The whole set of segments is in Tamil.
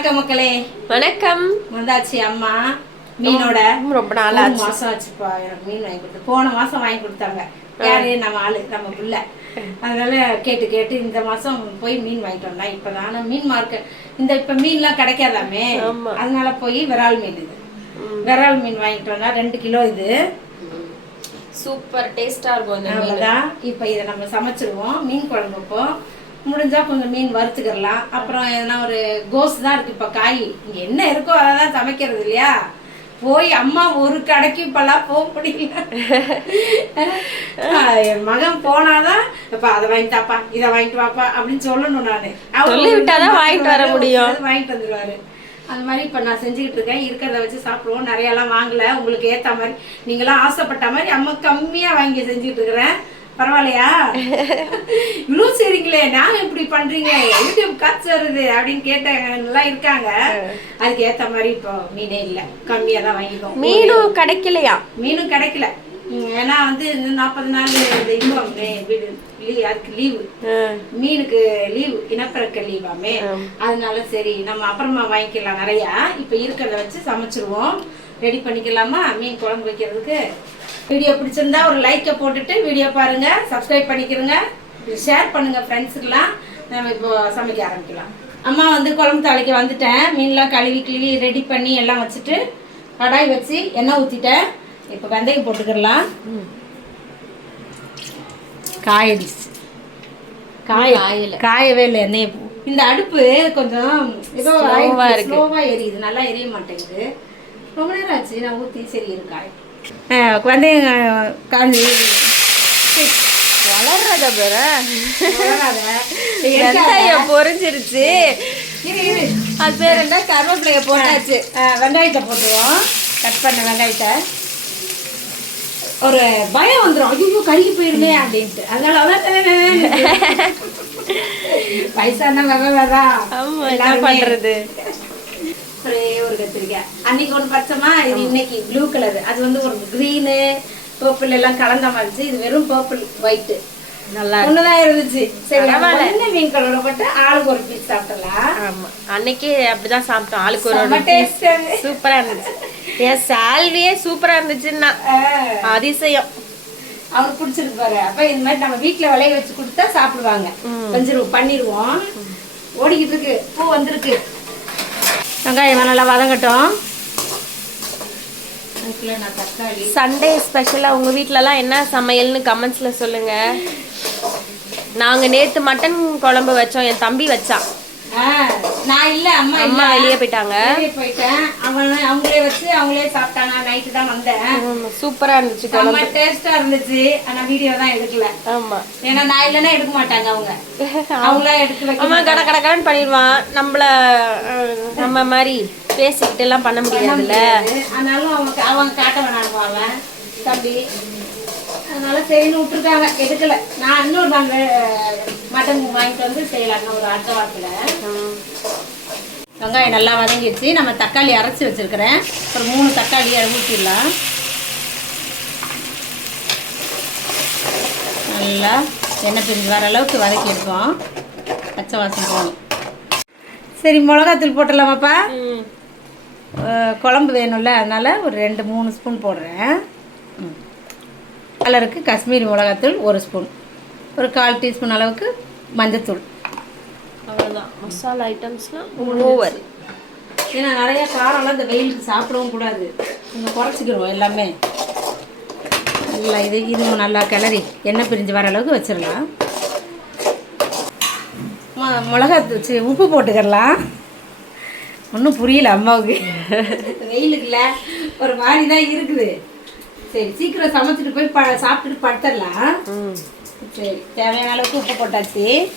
வணக்கம் மக்களே. வணக்கம். வந்தாச்சு அம்மா. மீனோட ரொம்ப நாள் ஆச்சு மாசம் ஆச்சுப்பா. எனக்கு மீன் வாங்கி கொடுத்து போன மாசம் வாங்கி கொடுத்தாங்க. யாரு? நம்ம ஆளு நம்ம புள்ள. அதனால கேட்டு கேட்டு இந்த மாசம் போய் மீன் வாங்கிட்டு வந்தா இப்ப நானும் மீன் மார்க்கெட் இந்த இப்ப மீன்லாம் கிடைக்காதாமே. அதனால போய் விரால் மீன் இது. விரால் மீன் வாங்கிட்டு வந்தா ரெண்டு கிலோ இது. சூப்பர் டேஸ்டா இருக்கும் அவ்வளோதான் இப்போ இதை நம்ம சமைச்சிருவோம். மீன் குழம்பு முடிஞ்சா கொஞ்சம் மீன் வறுத்துக்கிறலாம். அப்புறம் எதனா ஒரு கோஸ் தான் இருக்கு. இப்போ காய் இங்க என்ன இருக்கோ அதை தான் சமைக்கிறது இல்லையா? போய் அம்மா ஒரு கடைக்கு இப்பெல்லாம் போக முடியல. என் மகன் போனாதான் இப்ப அதை வாங்கிட்டாப்பா இதை வாங்கிட்டு வாப்பா அப்படின்னு சொல்லணும் நானு. சொல்லி விட்டாதான் வாங்கிட்டு வர முடியும். அது வாங்கிட்டு வந்துருவாரு. அந்த மாதிரி இப்போ நான் செஞ்சுக்கிட்டு இருக்கேன். இருக்கிறத வச்சு சாப்பிடுவோம். நிறையெல்லாம் வாங்கல. உங்களுக்கு ஏற்ற மாதிரி நீங்களாம் ஆசைப்பட்ட மாதிரி அம்மா கம்மியாக வாங்கி செஞ்சுக்கிட்டு இருக்கிறேன். பரவாயில்லையா? இவ்வளோ சரிங்களே நான் இப்படி பண்றீங்க யூடியூப் காசு வருது அப்படின்னு கேட்டாங்க நல்லா இருக்காங்க. அதுக்கு ஏற்ற மாதிரி இப்போ மீனே இல்லை கம்மியாக தான் வாங்கிக்கோம். மீனும் கிடைக்கலையா? மீனும் கிடைக்கல. ஏன்னா வந்து இந்த நாற்பது நாள் இந்த இதுவாமே வீடு அதுக்கு லீவு மீனுக்கு லீவு இனப்பெருக்க லீவாமே அதனால சரி நம்ம அப்புறமா வாங்கிக்கலாம் நிறையா. இப்போ இருக்கிறத வச்சு சமைச்சிருவோம். ரெடி பண்ணிக்கலாமா? மீன் குழம்பு வைக்கிறதுக்கு? வீடியோ பிடிச்சிருந்தா ஒரு லைக்கை போட்டுட்டு வீடியோ பாருங்க சப்ஸ்கிரைப் பண்ணிக்கிறங்க ஷேர் பண்ணுங்க ஃப்ரெண்ட்ஸுக்கெல்லாம் நம்ம இப்போ சமைக்க ஆரம்பிக்கலாம். அம்மா வந்து குழம்பு தாளிக்க வந்துட்டேன். மீன்லாம் கழுவி கிழுவி ரெடி பண்ணி எல்லாம் வச்சுட்டு கடாய் வச்சு எண்ணெய் ஊற்றிட்டேன் இப்போ வெந்தயம் போட்டுக்கிடலாம். காயடிச்சு காய. காயவே இல்லை எண்ணெய் இந்த அடுப்பு கொஞ்சம் ஏதோ இருக்கு. ஸ்லோவாக எரியுது. நல்லா எரிய மாட்டேங்குது. ரொம்ப நேரம் ஆச்சு. நான் ஊற்றி சரி இருக்காய் வெந்தயம் காஞ்சி வளர்றத பேர. வெங்காயம் இரு அது பேர் என்ன? கருவேப்பிலைய போட்டாச்சு. வெங்காயத்தை போட்டுருவோம். கட் பண்ண வெங்காயத்தை. ஒரு பயம் வந்துடும் ஐயோ கருகி போயிருமே அப்படின்ட்டு. அதனால அதான் வயசான வெவை தான் ஆமா என்ன பண்றது? ஒரே ஒரு கத்திரிக்காய் அன்னைக்கு ஒன்று பச்சைமா இது இன்னைக்கு ப்ளூ கலர் அது வந்து ஒரு க்ரீனு பர்பிள் எல்லாம் கலந்த மாதிரி இருந்துச்சு. இது வெறும் பர்பிள் ஒயிட்டு நல்லா ஒண்ணுதான் இருந்துச்சு. சரி மீன் கலரை போட்டு ஆளுக்கு ஒரு பீஸ் சாப்பிடலாம். ஆமா. அன்னைக்கு அப்படிதான் சாப்பிட்டோம். ஆளுக்கு ஒரு அது. சூப்பரா இருந்துச்சு. என் சால்வியே சூப்பரா இருந்துச்சுன்னா. அதிசயம். அவனுக்கு பிடிச்சிருக்கு பாரு அப்ப இந்த மாதிரி நம்ம வீட்ல விளைய வச்சு கொடுத்தா சாப்பிடுவாங்க. செஞ்சிருவோம் பண்ணிடுவோம் ஓடிக்கிட்டு இருக்கு. பூ வந்திருக்கு. வெங்காயம் நல்லா வதங்கட்டும். அதுக்குள்ள நான் தக்காளி. சண்டே ஸ்பெஷலாக உங்கள் வீட்டிலலாம் என்ன சமையல்னு கமெண்ட்ஸில் சொல்லுங்க. நாங்கள் நேற்று மட்டன் குழம்பு வச்சோம் என் தம்பி வச்சான். நான் இல்ல அம்மா அம்மா வெளியே போயிட்டாங்க. வெளியே போயிட்டேன். அவன் அவங்களே வச்சு அவங்களே சாப்பிட்டாங்க. நைட்டு தான் வந்தேன். சூப்பராக இருந்துச்சு செம்ம டேஸ்டா இருந்துச்சு. ஆனா வீடியோ தான் எடுக்கல. ஆமாம் ஏன்னா நான் இல்லைன்னா எடுக்க மாட்டாங்க அவங்க. அவங்களா எடுத்து வைக்க அம்மா கடை கடை கடன் பண்ணிடுவான். நம்மள நம்ம மாதிரி பேசிக்கிட்டு எல்லாம் பண்ண முடியாதுல்ல. முடியாது. ஆனாலும் அவங்க அவங்க காட்ட வேணாம் அவன் தம்பி அதனால சரின்னு விட்டுருக்காங்க. எடுக்கல. நான் இன்னொரு நாள் மட்டன் வாங்கிட்டு வந்து இன்னும் ஒரு அடுத்த வாரத்தில். வெங்காயம் நல்லா வதங்கிடுச்சு. நம்ம தக்காளி அரைச்சி வச்சிருக்கிறேன். ஒரு மூணு தக்காளி ஊற்றிடலாம் நல்லா எண்ணெய் பிரிஞ்சு வர அளவுக்கு வதக்கி எடுப்போம் பச்சை வாசம் போகணும் சரி மிளகாத்தூள் போட்டுடலாமாப்பா? குழம்பு வேணும்ல அதனால ஒரு ரெண்டு மூணு ஸ்பூன் போடுறேன். ம். கலருக்கு காஷ்மீரி மிளகாத்தூள் ஒரு ஸ்பூன். ஒரு கால் டீஸ்பூன் அளவுக்கு மஞ்சத்தூள். அவ்வளோதான் மசாலா ஐட்டம்ஸ்லாம் ஓவர் ஏன்னா நிறைய காரம்லாம் இந்த வெயிலுக்கு சாப்பிடவும் கூடாது. கொஞ்சம் குறைச்சிக்கிடுவோம் எல்லாமே. நல்லா இது இது நல்லா கிளறி எண்ணெய் பிரிஞ்சு வர அளவுக்கு வச்சிடலாம். மொ- மிளகாத்தூள் சி, உப்பு போட்டுக்கிடலாம் ஒன்றும் புரியல அம்மாவுக்கு. வெயிலுக்குல ஒரு மாதிரி தான் இருக்குது. சரி சீக்கிரம் சமைச்சிட்டு போய் ப சாப்பிட்டுட்டு படுத்துடலாம். ம். சரி தேவையான அளவுக்கு உப்பு போட்டாச்சு.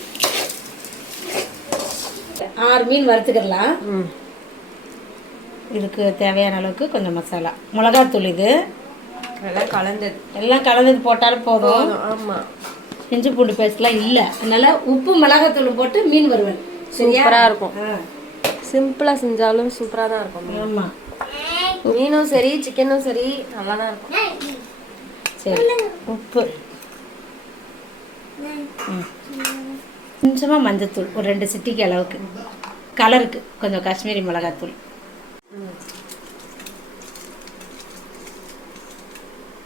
ஆறு மீன் வறுத்துக்கிடலாம். ம். இதுக்கு தேவையான அளவுக்கு கொஞ்சம் மசாலா. மிளகாத்தூள் இது. அதெல்லாம் கலந்தது. எல்லாம் கலந்தது போட்டாலும் போதும். ஆமாம் இஞ்சி பூண்டு பேஸ்ட்லாம் இல்லை. அதனால உப்பு மிளகாத்தூள் போட்டு மீன் வறுவல். சரியா? சூப்பராக இருக்கும். சிம்பிளாக செஞ்சாலும் சூப்பராக தான் இருக்கும். ஆமாம் மீனும் சரி சிக்கனும் சரி நல்லா தான் இருக்கும் சரி உப்பு. கொஞ்சமாக மஞ்சத்தூள் ஒரு ரெண்டு சிட்டிக்கு அளவுக்கு. கலருக்கு கொஞ்சம் காஷ்மீரி மிளகாத்தூள்.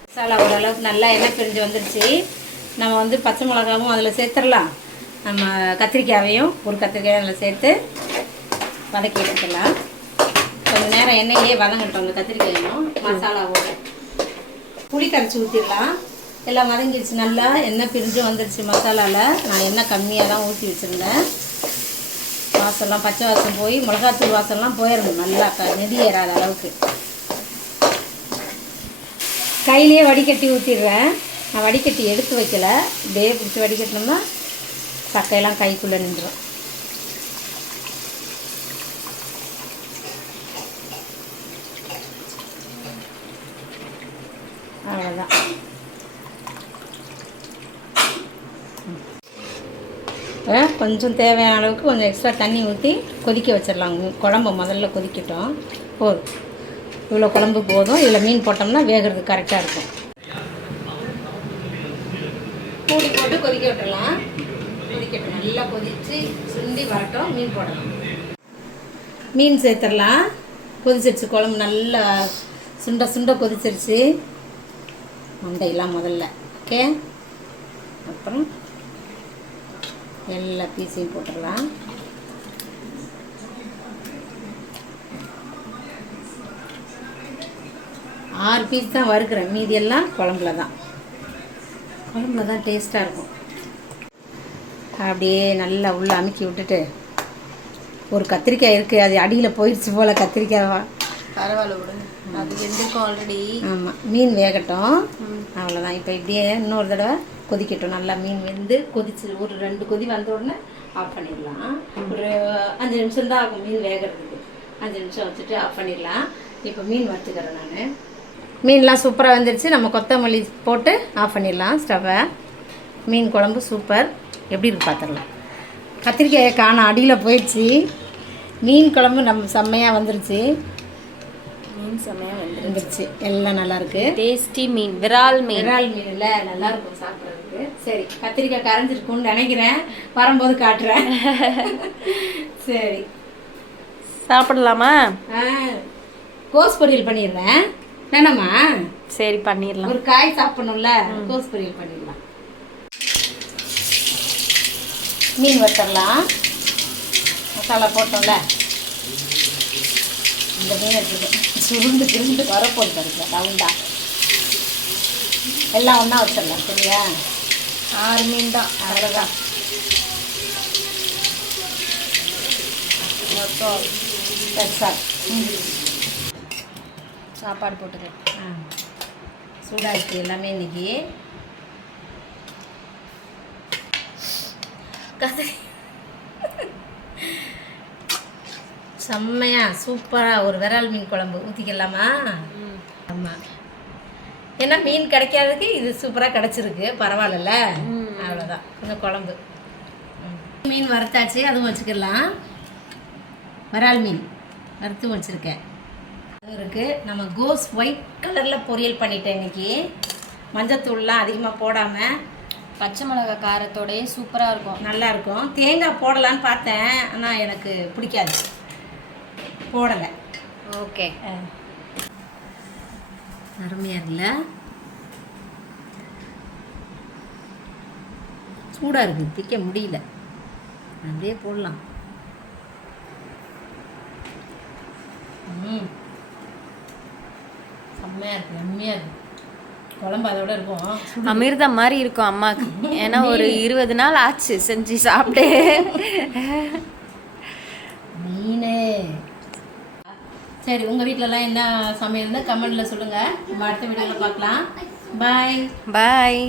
மசாலா ஓரளவுக்கு நல்லா எண்ணெய் பிரிஞ்சு வந்துருச்சு. நம்ம வந்து பச்சை மிளகாவும் அதில் சேர்த்துடலாம். நம்ம கத்திரிக்காயையும் ஒரு கத்திரிக்காயும் அதில் சேர்த்து வதக்கி எடுத்துக்கலாம் நேரம் எண்ணெயே வதங்கட்டும். அந்த கத்திரிக்காயும் மசாலாவோட புளி கரைச்சி ஊற்றிடலாம் எல்லாம் வதங்கிடுச்சு. நல்லா எண்ணெய் பிரிஞ்சு வந்துடுச்சு மசாலாவில் நான் எண்ணெய் கம்மியாக தான் ஊற்றி வச்சுருந்தேன். வாசம்லாம் பச்சை வாசம் போய் மிளகாத்தூள் வாசம்லாம் போயிடணும். நல்லா க நெடி ஏறாத அளவுக்கு. கையிலேயே வடிகட்டி ஊற்றிடுறேன் நான் வடிகட்டி எடுத்து வைக்கல. இப்படியே பிடிச்சி வடிகட்டினோம்னா சக்கையெல்லாம் கைக்குள்ளே நின்றுடும் அவ்வளோதான் ஆ, கொஞ்சம் தேவையான அளவுக்கு கொஞ்சம் எக்ஸ்ட்ரா தண்ணி ஊற்றி கொதிக்க வச்சிடலாம். குழம்பு முதல்ல கொதிக்கட்டும். போதும். இவ்வளோ குழம்பு போதும். இதில் மீன் போட்டோம்னா வேகிறது கரெக்டாக இருக்கும். மூடி போட்டு கொதிக்க விட்டுடலாம். கொதிக்கட்டும். நல்லா கொதித்து சுண்டி வரட்டும். மீன் போடலாம். மீன் சேர்த்துடலாம். கொதிச்சிருச்சு. குழம்பு நல்லா சுண்ட சுண்ட கொதிச்சிருச்சு. மண்டையெல்லாம் முதல்ல. ஓகே அப்புறம் எல்லா பீஸையும் போட்டுடலாம். ஆறு பீஸ் தான் வறுக்கிறேன் மீதி எல்லாம் குழம்புல தான். குழம்புல தான் டேஸ்ட்டாக இருக்கும். அப்படியே நல்லா உள்ளே அமுக்கி விட்டுட்டு ஒரு கத்திரிக்காய் இருக்குது அது அடியில் போயிடுச்சு போல் கத்திரிக்காவா பரவாயில்ல விடுங்க அது வெந்திருக்கும் ஆல்ரெடி ஆமாம் மீன் வேகட்டும். அவ்வளோதான் இப்போ இப்படியே இன்னொரு தடவை கொதிக்கட்டும். நல்லா மீன் வெந்து கொதிச்சு ஒரு ரெண்டு கொதி வந்த உடனே ஆஃப் பண்ணிடலாம். ஒரு அஞ்சு நிமிஷம் தான் ஆகும் மீன் வேகிறதுக்கு. அஞ்சு நிமிஷம் வச்சுட்டு ஆஃப் பண்ணிடலாம். இப்போ மீன் வறுத்துக்கிறேன் நான். மீன்லாம் சூப்பராக வந்துருச்சு. நம்ம கொத்தமல்லி போட்டு ஆஃப் பண்ணிடலாம் ஸ்டவ்வை மீன் குழம்பு சூப்பர் எப்படி இருக்கு பார்த்துடலாம் கத்திரிக்காயை காணோம். அடியில் போயிடுச்சு. மீன் குழம்பு நம்ம செம்மையாக வந்துருச்சு. மீன் செமையாக வந்து வந்துருச்சு. எல்லாம் நல்லா இருக்கு. டேஸ்டி மீன். விரால் மீன். இறால் மீன்ல நல்லா இருக்கும் சாப்பிட்றதுக்கு சரி கத்திரிக்காய் கரைஞ்சிருக்கும்னு நினைக்கிறேன். வரும்போது காட்டுறேன். சரி. சாப்பிடலாமா? கோஸ் பொரியல் பண்ணிடுறேன். வேணாமா சரி பண்ணிடலாம். ஒரு காய் சாப்பிடணும்ல கோஸ் பொரியல் பண்ணிடலாம். மீன் வச்சிடலாம் மசாலா போட்டோம்ல. இந்த மீன் இருக்குது. சுருண்டு சுருண்டு வரப்போகுது பாருங்க ரவுண்டா எல்லாம் ஒன்றா வச்சிடலாம் சரியா? ஆறு மீன் தான் அவ்வளோதான் மொத்தம் பெருசா சாப்பாடு போட்டுக்க ஆ சூடாக இருக்குது எல்லாமே இன்னைக்கு கத்திரி செம்மையா சூப்பராக ஒரு விரால் மீன் குழம்பு ஊற்றிக்கலாமா ஆமாம் ஏன்னா மீன் கிடைக்காததுக்கு இது சூப்பராக கிடச்சிருக்கு. பரவாயில்லல்ல. அவ்வளோதான் கொஞ்சம் குழம்பு. மீன் வறுத்தாச்சு அதுவும் வச்சுக்கலாம். விரால் மீன். வறுத்து வச்சுருக்கேன். இருக்குது நம்ம கோஸ் ஒயிட் கலரில் பொரியல் பண்ணிட்டேன் இன்னைக்கு. மஞ்சத்தூள்லாம் அதிகமாக போடாமல் பச்சை மிளகாய் காரத்தோடயே சூப்பராக இருக்கும். நல்லா இருக்கும். தேங்காய் போடலான்னு பார்த்தேன். ஆனால் எனக்கு பிடிக்காது. போடலை. ஓகே. அருமையாக இருக்குல்ல? சூடாக இருக்குது பிக்க முடியல. அப்படியே போடலாம். ம். செம்மையாக இருக்குது செம்மையாக இருக்குது குழம்பு அதோட இருக்கும். அமிர்தம் மாதிரி இருக்கும் அம்மாக்கு. ஏன்னா ஒரு இருபது நாள் ஆச்சு செஞ்சு சாப்பிட்டு. மீன் சரி உங்கள் வீட்டிலலாம் என்ன சமையல்னு கமெண்டில் சொல்லுங்கள் நம்ம அடுத்த வீடியோவில் பார்க்கலாம். பாய் பாய்